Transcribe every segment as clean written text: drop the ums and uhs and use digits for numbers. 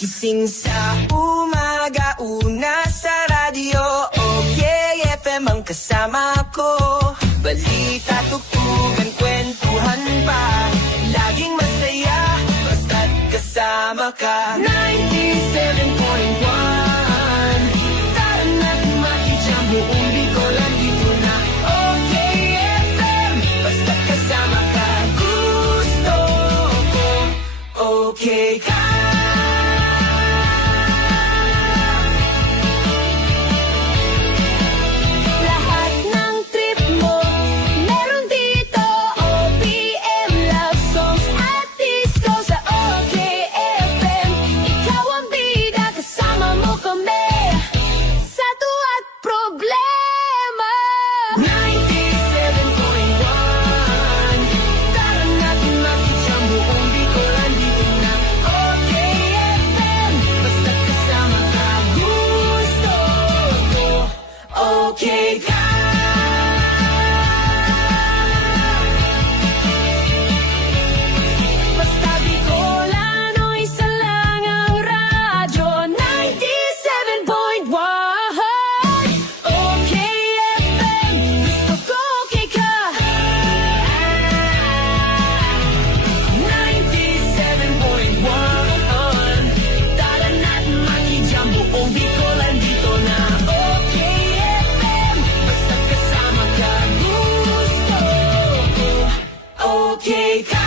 Gising sa umaga, una sa radyo, okay FM ang kasama ko. Balita, tugtugan, kwentuhan pa, laging masaya, basta't kasama ka. 97.1 Tara na't makijam, buong Bicol andito na. Okay FM, basta't kasama ka. Gusto ko, okay ka. Okay ka. Basta Bicolano, isa lang ang radyo. 97.1 Okay FM, gusto ko okay ka. 97.1 Tara na't makijam, buong Bicol andito na. Okay ka.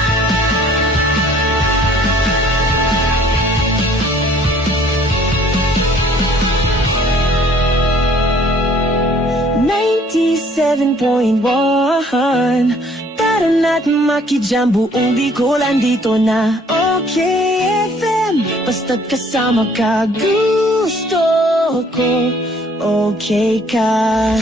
.1 Tara na't makijam, buong Bicol andito na. Okay FM, basta't kasama ka. Gusto ko, okay ka.